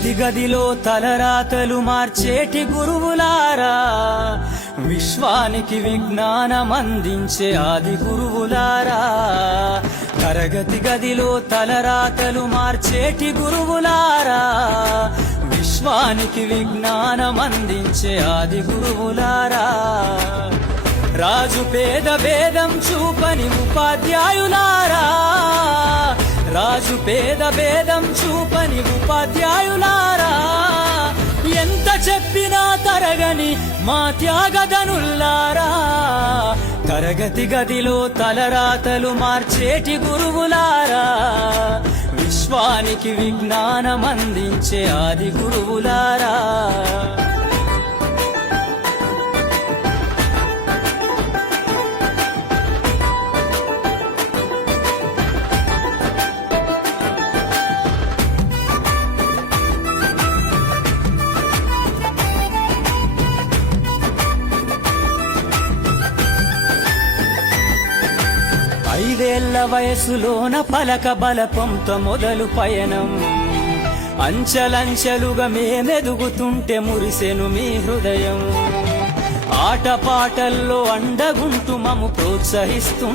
తరగతి గదిలో తలరాతలు మార్చేటి గురువులారా, విశ్వానికి విజ్ఞానమందించే ఆది గురువులారా. తరగతి గదిలో తలరాతలు మార్చేటి గురువులారా, విశ్వానికి విజ్ఞానమందించే ఆది గురువులారా. రాజు పేద భేదం చూపని ఉపాధ్యాయులారా, రాజు పేద భేదం చూపని ఉపాధ్యాయులారా. ఎంత చెప్పినా తరగని మా త్యాగధనుల్లారా, తరగతి గదిలో తలరాతలు మార్చేటి గురువులారా, విశ్వానికి విజ్ఞానమందించే ఆది గురువులారా. ఐదేళ్ల వయసులోన పలక బలపంతో మొదలు పయనం, అంచెలంచెలుగా మేమెదుగుతుంటే మురిసెను మీ హృదయం. ఆటపాటల్లో అండగుంటూ మము ప్రోత్సహిస్తూ